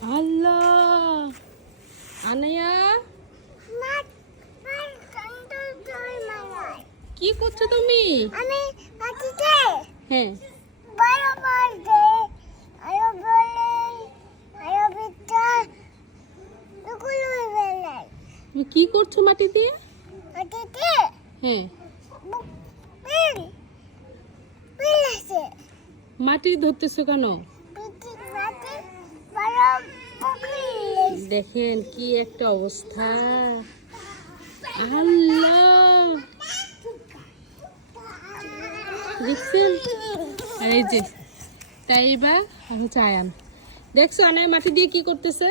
আল্লাহ, আনায়া কি করছো তুমি? আমি মাটিতে হ্যাঁ, বড় বড় দে আরো বলে আরো বিটা এগুলো বেলে তুমি কি করছো মাটি দিয়ে? মাটিতে হ্যাঁ, বিল বিল আছে মাটি ধরতেছো কেন? বিটি মাটি বড় পুকুরি দেখেন কি একটা অবস্থা। আল্লাহ, দেখছেন? এই যে তাইবা আমি চায়ান, দেখছো আনায় মাটি দিয়ে কি করতেছে?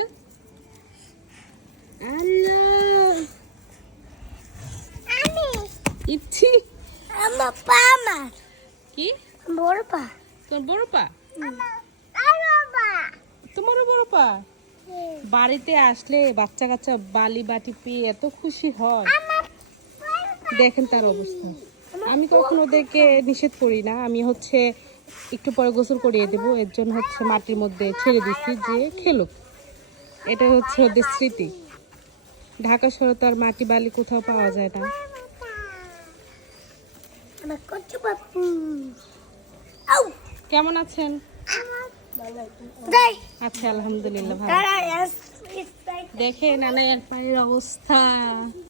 আল্লাহ, আমি ইচ্ছি আমার পা আমার কি? বড় পা তোর বড় পা? আমার আরো পা তোমারও বড় পা? বাড়িতে আসলে বাচ্চা কাচ্চা বালি বাটি পেয়ে এত খুশি হয়, আমার দেখেন তার অবস্থা। আমি কখনো ওদেরকে নিষেধ করি না, আমি হচ্ছে একটু পরে গোসল করিয়ে দেবো, এর জন্য হচ্ছে মাটির মধ্যে ছেড়ে দিচ্ছি যে খেলুক। এটা হচ্ছে ওদের স্মৃতি। ঢাকা শহরে তো আর মাটি বালি কোথাও পাওয়া যায় না। আমার কত বাপু আউ কেমন আছেন? দাই আচ্ছা, আলহামদুলিল্লাহ ভালো। তারা দেখেন আনায়ার পায়ের অবস্থা।